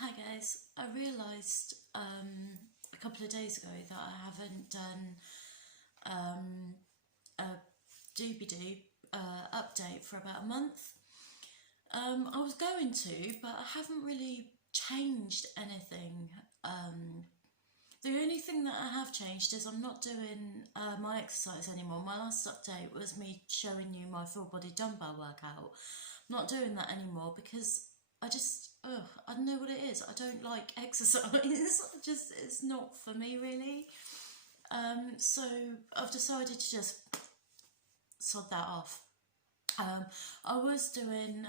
Hi guys, I realised a couple of days ago that I haven't done a doobie-doo update for about a month. I was going to, but I haven't really changed anything. The only thing that I have changed is I'm not doing my exercise anymore. My last update was me showing you my full body dumbbell workout. I'm not doing that anymore because I don't know what it is. I don't like exercise. It's not for me really. So I've decided to just sod that off. I was doing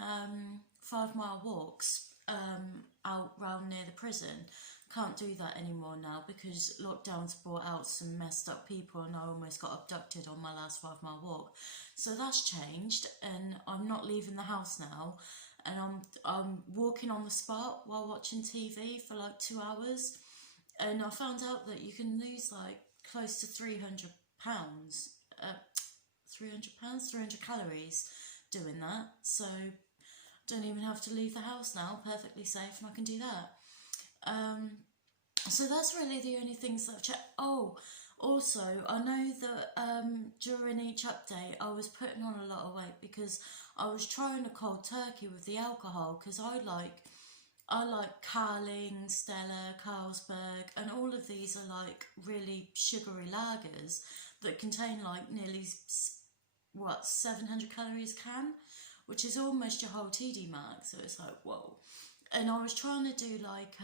5 mile walks out round near the prison. Can't do that anymore now because lockdown's brought out some messed up people and I almost got abducted on my last 5 mile walk. So that's changed and I'm not leaving the house now, and I'm walking on the spot while watching TV for like 2 hours, and I found out that you can lose like close to 300 pounds, 300 calories doing that. So don't even have to leave the house now, perfectly safe, and I can do that. So that's really the only things that I've checked. Oh, also, I know that during each update I was putting on a lot of weight because I was trying a cold turkey with the alcohol, because I like Carling, Stella, Carlsberg, and all of these are like really sugary lagers that contain like nearly 700 calories a can, which is almost your whole TD max. So it's like, whoa. And I was trying to do like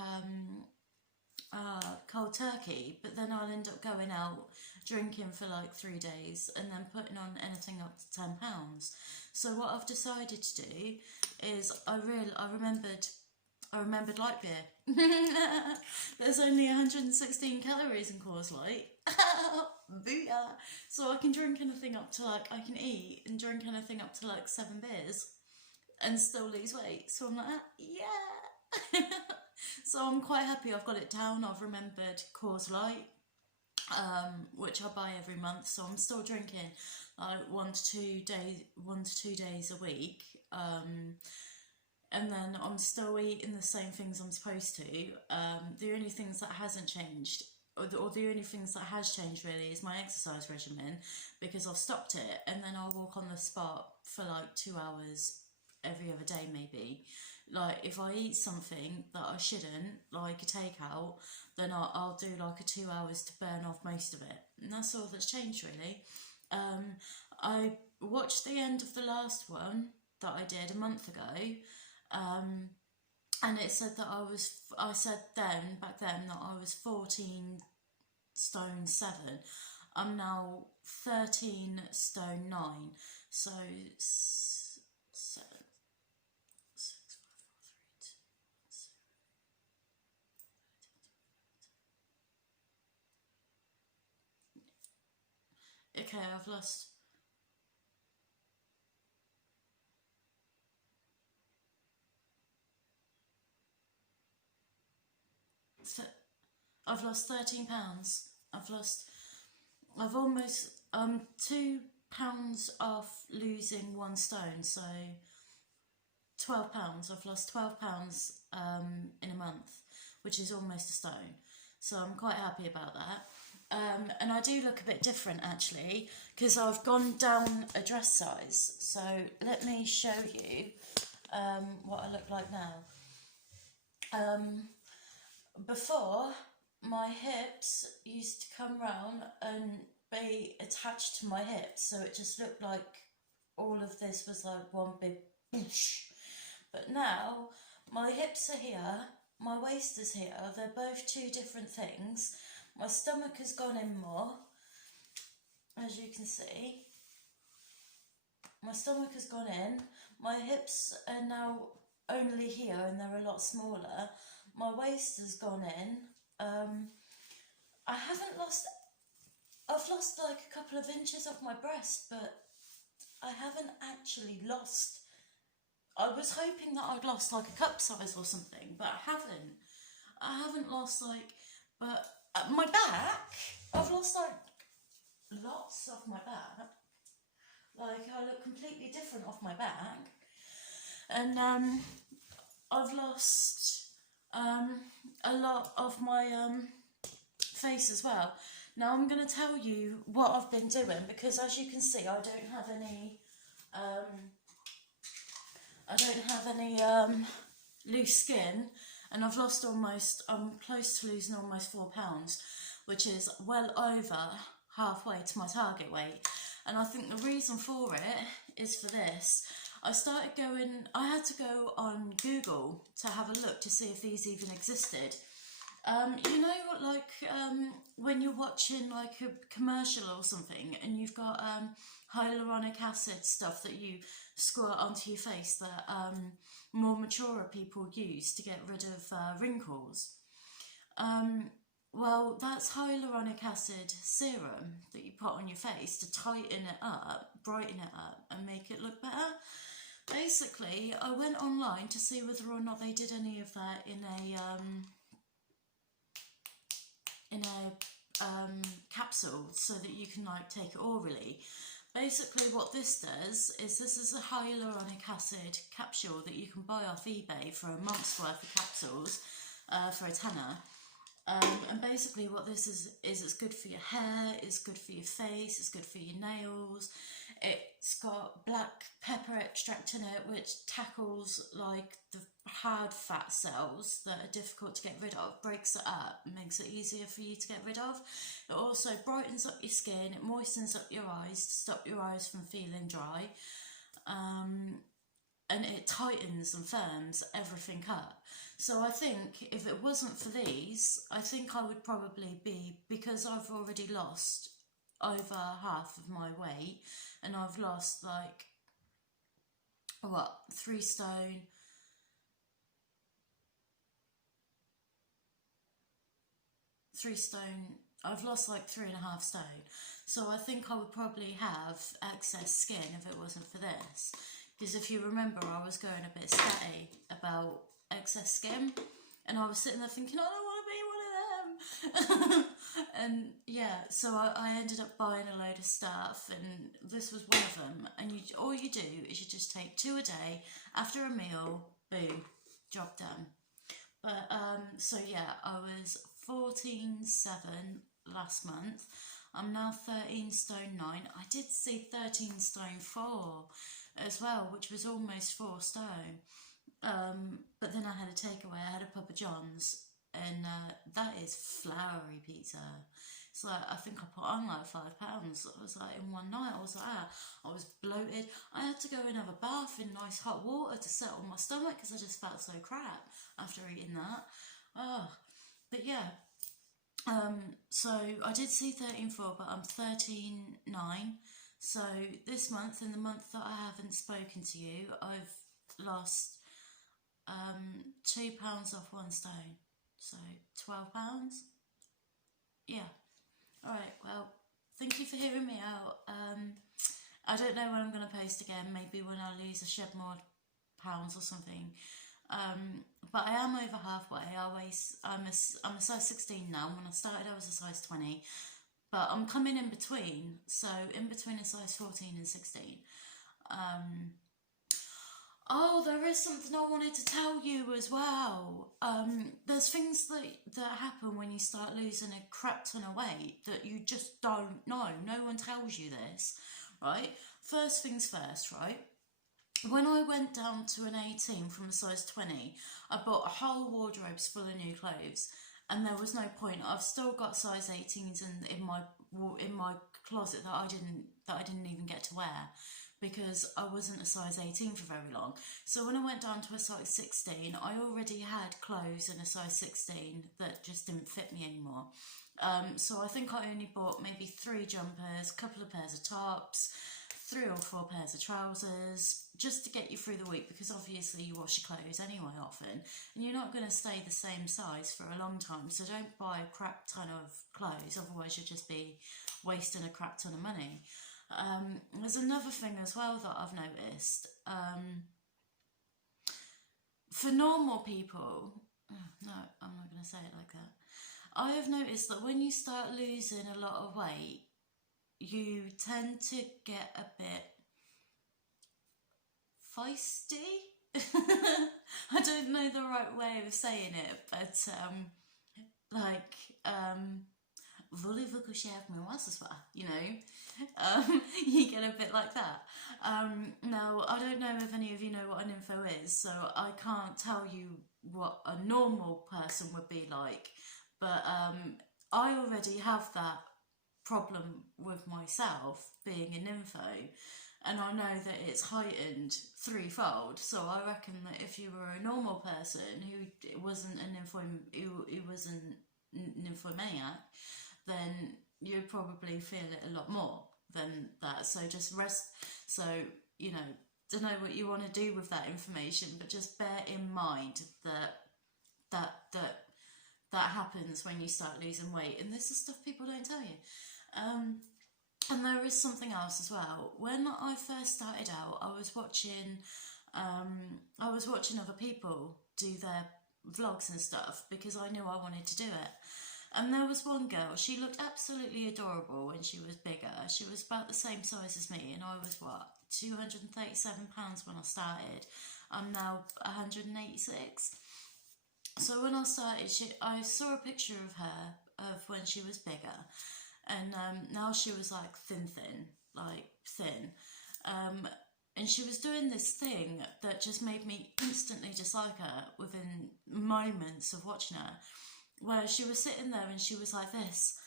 cold turkey, but then I'll end up going out drinking for like 3 days and then putting on anything up to £10. So what I've decided to do is I remembered light beer. There's only 116 calories in Coors Light. Booyah! So I can drink anything up to like, I can eat and drink anything up to like 7 beers and still lose weight. So I'm like, yeah. So I'm quite happy I've got it down. I've remembered Coors Light, which I buy every month. So I'm still drinking like 1 to 2 days a week. And then I'm still eating the same things I'm supposed to. The only things that hasn't changed, or the only things that has changed really, is my exercise regimen, because I've stopped it and then I'll walk on the spot for like 2 hours every other day maybe. Like if I eat something that I shouldn't, like a takeout, then I'll do like a 2 hours to burn off most of it. And that's all that's changed really. I watched the end of the last one that I did a month ago. And it said that I said back then that I was 14 stone 7. I'm now 13 stone 9. So 7, 6, 5, 4, 3, 2, 1, 0. Okay, I've lost. I've lost 13 pounds. I've almost, 2 pounds off losing 1 stone, so 12 pounds. I've lost 12 pounds in a month, which is almost a stone. So I'm quite happy about that. And I do look a bit different actually, because I've gone down a dress size. So let me show you what I look like now. Before, my hips used to come round and be attached to my hips, so it just looked like all of this was like one big whoosh. But now my hips are here, my waist is here, they're both 2 different things. My stomach has gone in more, as you can see. My stomach has gone in, my hips are now only here and they're a lot smaller. My waist has gone in. I've lost like a couple of inches off my breast, but I haven't actually lost. I was hoping that I'd lost like a cup size or something, but I haven't lost like, but my back, I've lost like lots off my back. Like I look completely different off my back. And I've lost a lot of my face as well. Now I'm going to tell you what I've been doing, because as you can see, I don't have any loose skin, and I've lost almost, I'm close to losing almost £4, which is well over halfway to my target weight. And I think the reason for it is for this. I had to go on Google to have a look to see if these even existed. You know, like when you're watching like a commercial or something, and you've got hyaluronic acid stuff that you squirt onto your face that more mature people use to get rid of wrinkles. Well, that's hyaluronic acid serum that you put on your face to tighten it up, brighten it up, and make it look better. Basically, I went online to see whether or not they did any of that in a capsule, so that you can like take it orally. Basically what this does is, this is a hyaluronic acid capsule that you can buy off eBay for a month's worth of capsules for a tenner. And basically what this is it's good for your hair, it's good for your face, it's good for your nails. It's got black pepper extract in it, which tackles like the hard fat cells that are difficult to get rid of, breaks it up, makes it easier for you to get rid of. It also brightens up your skin, it moistens up your eyes to stop your eyes from feeling dry. And it tightens and firms everything up. So I think if it wasn't for these, I think I would probably be, because I've already lost over half of my weight, and I've lost like, what, 3 stone, I've lost like 3.5 stone. So I think I would probably have excess skin if it wasn't for this. Because if you remember, I was going a bit scatty about excess skin, and I was sitting there thinking, I don't want to be one of them. And yeah, so I ended up buying a load of stuff, and this was one of them. And all you do is you just take 2 a day after a meal, boom, job done. But so yeah, I was 14.7 last month. I'm now 13 stone 9. I did see 13 stone 4 as well, which was almost 4 stone. But then I had a takeaway. I had a Papa John's, and that is floury pizza. It's like, I think I put on like £5. It was like in one night. I was like, I was bloated. I had to go and have a bath in nice hot water to settle my stomach, because I just felt so crap after eating that. But yeah. So I did see 13.4, but I'm 13.9. So this month, in the month that I haven't spoken to you, I've lost £2 off 1 stone. So £12. Yeah. Alright, well, thank you for hearing me out. I don't know when I'm going to post again, maybe when I lose a shed more pounds or something. But I am over halfway. I'm a size 16 now. When I started, I was a size 20. But I'm coming in between, so in between a size 14 and 16. Oh, there is something I wanted to tell you as well. There's things that happen when you start losing a crap ton of weight that you just don't know. No one tells you this, right? First things first, right? When I went down to an 18 from a size 20, I bought a whole wardrobe full of new clothes, and there was no point. I've still got size 18s in my closet that I didn't even get to wear, because I wasn't a size 18 for very long. So when I went down to a size 16, I already had clothes in a size 16 that just didn't fit me anymore. So I think I only bought maybe 3 jumpers, a couple of pairs of tops, 3 or 4 pairs of trousers, just to get you through the week, because obviously you wash your clothes anyway often, and you're not going to stay the same size for a long time, so don't buy a crap ton of clothes, otherwise you'll just be wasting a crap ton of money. There's another thing as well that I've noticed. For normal people, no, I'm not going to say it like that. I have noticed that when you start losing a lot of weight, you tend to get a bit feisty. I don't know the right way of saying it, but like voulez-vous coucher avec moi ce soir, you know. You get a bit like that. Now, I don't know if any of you know what an info is, so I can't tell you what a normal person would be like, but I already have that problem with myself being an info, and I know that it's heightened threefold. So I reckon that if you were a normal person who wasn't who wasn't an nymphomaniac, then you'd probably feel it a lot more than that. So just rest. So, you know, don't know what you want to do with that information, but just bear in mind that happens when you start losing weight, and this is stuff people don't tell you. And there is something else as well. When I first started out, I was watching other people do their vlogs and stuff because I knew I wanted to do it. And there was one girl, she looked absolutely adorable when she was bigger. She was about the same size as me, and I was, what, 237 pounds when I started. I'm now 186. So when I started, I saw a picture of her of when she was bigger, and now she was like thin. And she was doing this thing that just made me instantly dislike her within moments of watching her, where she was sitting there and she was like this,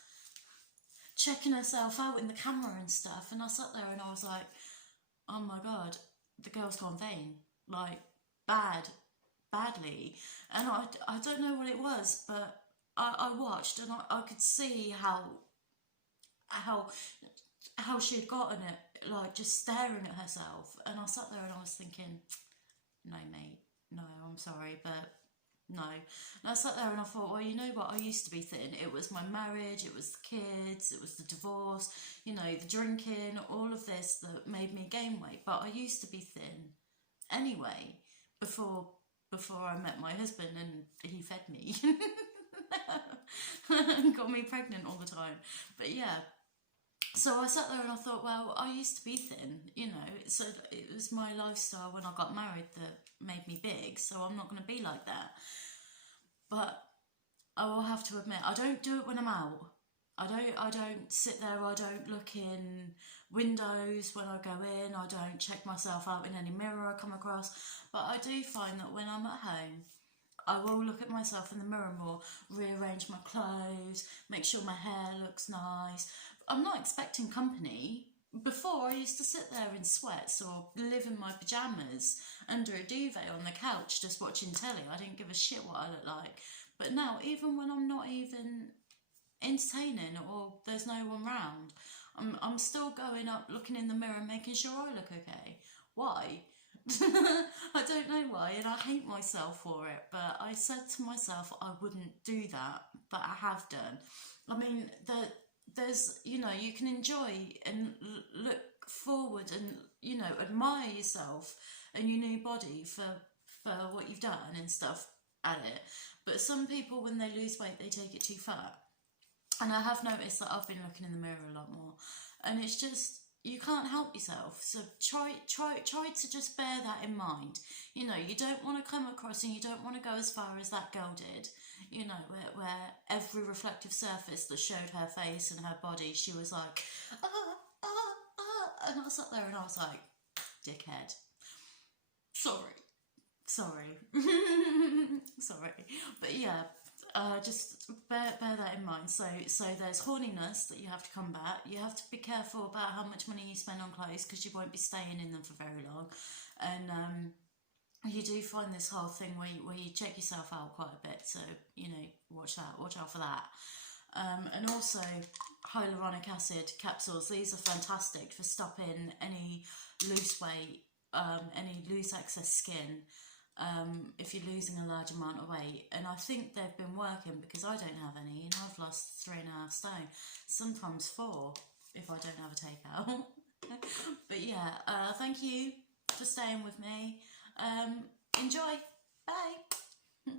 checking herself out in the camera and stuff, and I sat there and I was like, oh my god, the girl's gone vain, like badly. And I don't know what it was, but I watched and I could see how she had gotten it, like just staring at herself. And I sat there and I was thinking, no mate, no, I'm sorry, but no. And I sat there and I thought, well, you know what, I used to be thin. It was my marriage, it was the kids, it was the divorce, you know, the drinking, all of this that made me gain weight. But I used to be thin anyway, before I met my husband, and he fed me and got me pregnant all the time. But yeah, so I sat there and I thought, well, I used to be thin, you know, so it was my lifestyle when I got married that made me big, so I'm not going to be like that. But I will have to admit, I don't do it when I'm out. I don't sit there, I don't look in windows when I go in, I don't check myself out in any mirror I come across. But I do find that when I'm at home, I will look at myself in the mirror more, rearrange my clothes, make sure my hair looks nice. I'm not expecting company. Before, I used to sit there in sweats or live in my pyjamas under a duvet on the couch just watching telly. I didn't give a shit what I looked like. But now, even when I'm not even entertaining or there's no one round, I'm still going up, looking in the mirror, making sure I look okay. Why? I don't know why, and I hate myself for it, but I said to myself I wouldn't do that, but I have done. I mean, there's, you know, you can enjoy and look forward and, you know, admire yourself and your new body for what you've done and stuff at it. But some people, when they lose weight, they take it too far. And I have noticed that I've been looking in the mirror a lot more, and it's just, you can't help yourself. So try to just bear that in mind. You know, you don't want to come across, and you don't want to go as far as that girl did, you know, where every reflective surface that showed her face and her body, she was like, and I sat there and I was like, dickhead. Sorry. Sorry. But yeah, just bear that in mind. So there's horniness that you have to combat. You have to be careful about how much money you spend on clothes, because you won't be staying in them for very long. And you do find this whole thing where you check yourself out quite a bit. So, you know, watch out for that. And also hyaluronic acid capsules. These are fantastic for stopping any loose weight, any loose excess skin, if you're losing a large amount of weight. And I think they've been working, because I don't have any, and I've lost 3.5 stone, sometimes 4 if I don't have a takeout. But yeah, thank you for staying with me. Enjoy. Bye.